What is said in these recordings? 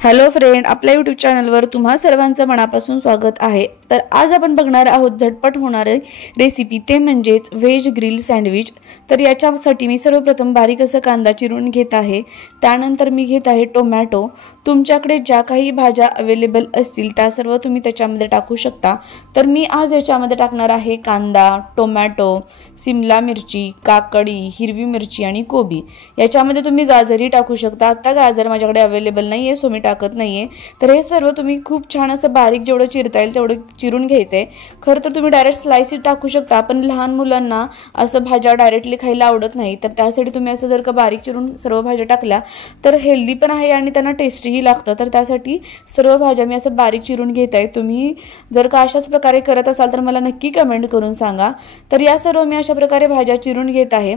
Hello friend, आपल्या YouTube चॅनलवर तुम्हा सर्वांचं मनापासून स्वागत आहे। तर आज आपण बघणार आहोत झटपट होणारी रेसिपी, ते म्हणजेच व्हेज ग्रिल सँडविच। तर याच्यासाठी मी सर्वप्रथम बारीक असा कांदा चिरून घेत आहे। त्यानंतर मी घेत आहे टोमॅटो। तुमच्याकडे ज्या काही भाज्या अवेलेबल असतील त्या सर्व तुम्ही त्याच्यामध्ये टाकू शकता। तर मी आज याच्यामध्ये टाकणार आहे कांदा, टोमॅटो, शिमला मिरची, काकडी, हिरवी मिरची आणि कोबी। याच्यामध्ये तुम्ही गाजरही टाकू शकता। आता गाजर माझ्याकडे अवेलेबल नाहीये, सो मी टाकत नाहीये। तर हे सर्व तुम्ही खूप छान असं बारीक जेवढं चिरता येईल तेवढं चिरून घ्यायचंय। खरं तर तुम्ही डायरेक्ट स्लाइसेस टाकू शकता, पण लहान मुलांना असं भाज्या डायरेक्टली खायला आवडत नाही। तर त्यासाठी तुम्ही असं जर का बारीक चिरून सर्व भाज्या टाकल्या तर हेल्दी पण आहे आणि त्यांना टेस्टीही लागतं। तर त्यासाठी सर्व भाज्या मी असं बारीक चिरून घेत आहे। तुम्ही जर का अशाच प्रकारे करत असाल तर मला नक्की कमेंट करून सांगा। तर या सर्व मी अशा प्रकारे भाज्या चिरून घेत आहे।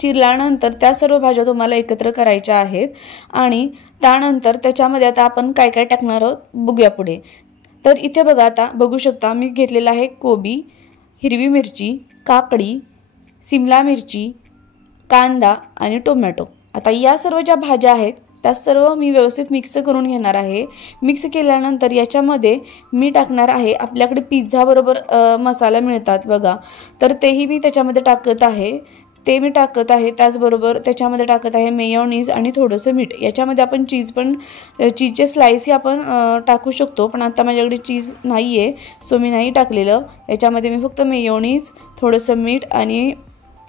चिरल्यानंतर त्या सर्व भाज्या तुम्हाला एकत्र करायच्या आहेत आणि त्यानंतर त्याच्यामध्ये आता आपण काय काय टाकणार आहोत बघूया पुढे। तर इथे बघा, आता बघू शकता मी घेतलेला आहे कोबी, हिरवी मिरची, काकडी, शिमला मिरची, कांदा आणि टोमॅटो। आता या सर्व ज्या भाज्या आहेत त्या सर्व मी व्यवस्थित मिक्स करून घेणार आहे। मिक्स केल्यानंतर याच्यामध्ये मी टाकणार आहे, आपल्याकडे पिझ्झा बरोबर मसाला मिळतात बघा, तर तेही मी त्याच्यामध्ये टाकत आहे। ते मी टाकत आहे। त्याचबरोबर त्याच्यामध्ये टाकत आहे मेयोनीज आणि थोडंसं मीठ। याच्यामध्ये आपण चीजचे स्लाइसही आपण टाकू शकतो, पण आता माझ्याकडे चीज नाही आहे, सो मी नाही टाकलेलं। याच्यामध्ये मी फक्त मेयोनीज, थोडंसं मीठ आणि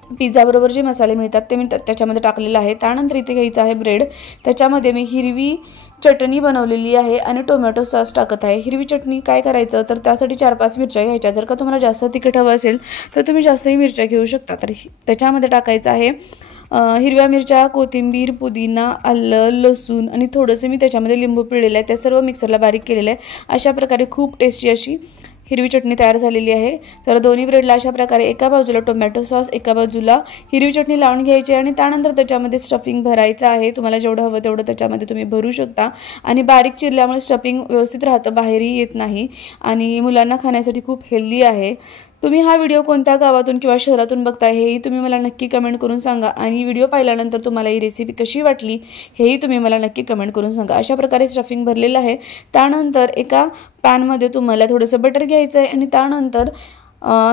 पिझ्झा बरोबर जे मसाले मिळतात ते मी त्याच्यामध्ये टाकलेलं आहे। त्यानंतर इथे घ्यायचं आहे ब्रेड। त्याच्यामध्ये मी हिरवी चटणी बनवलेली आहे आणि टोमॅटो सॉस टाकत आहे। हिरवी चटणी काय करायचं तर त्यासाठी 4-5 मिरच्या घ्यायच्या। जर का तुम्हाला जास्त तिखट हवं असेल तर तुम्ही जास्तही मिरच्या घेऊ शकता। तर त्याच्यामध्ये टाकायचं आहे हिरव्या मिरच्या, कोथिंबीर, पुदिना, आलं, लसूण आणि थोडंसं मी त्याच्यामध्ये लिंबू पिळलेलं आहे। ते सर्व मिक्सरला बारीक केलेलं आहे। अशा प्रकारे खूप टेस्टी अशी हिरवी चटणी तयार झालेली आहे। तर दोन्ही ब्रेडला अशा प्रकारे एका बाजूला टोमॅटो सॉस, एका बाजूला हिरवी चटणी लावून घ्यायची आणि त्यानंतर त्याच्यामध्ये स्टफिंग भरायचं आहे। तुम्हाला जेवढं हवं तेवढं त्याच्यामध्ये तुम्ही भरू शकता आणि बारीक चिरल्यामुळे स्टफिंग व्यवस्थित राहतं, बाहेरही येत नाही आणि मुलांना खाण्यासाठी खूप हेल्दी आहे। तुम्ही हा व्हिडिओ कोणत्या गावातून किंवा शहरातून बघताय हेही तुम्ही मला नक्की कमेंट करून सांगा आणि व्हिडिओ पाहिल्यानंतर तुम्हाला ही रेसिपी कशी वाटली हेही तुम्ही मला नक्की कमेंट करून सांगा। अशा प्रकारे स्टफिंग भरलेलं आहे। त्यानंतर एका पॅनमध्ये तुम्हाला थोडंसं बटर घ्यायचं आहे आणि त्यानंतर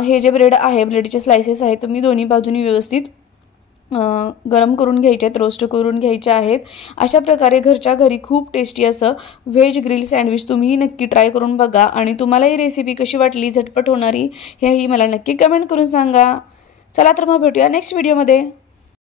हे जे ब्रेड आहे, ब्रेडचे स्लाइसेस आहेत, तुम्ही दोन्ही बाजूनी व्यवस्थित गरम करून घ्यायचे आहेत, रोस्ट करून घ्यायचे आहेत। अशा प्रकारे घरच्या घरी खूप टेस्टी असं व्हेज ग्रिल सँडविच तुम्ही नक्की ट्राय करून बघा आणि तुम्हाला ही रेसिपी कशी वाटली, झटपट होणारी, हेही मला नक्की कमेंट करून सांगा। चला तर मग भेटूया नेक्स्ट व्हिडिओमध्ये।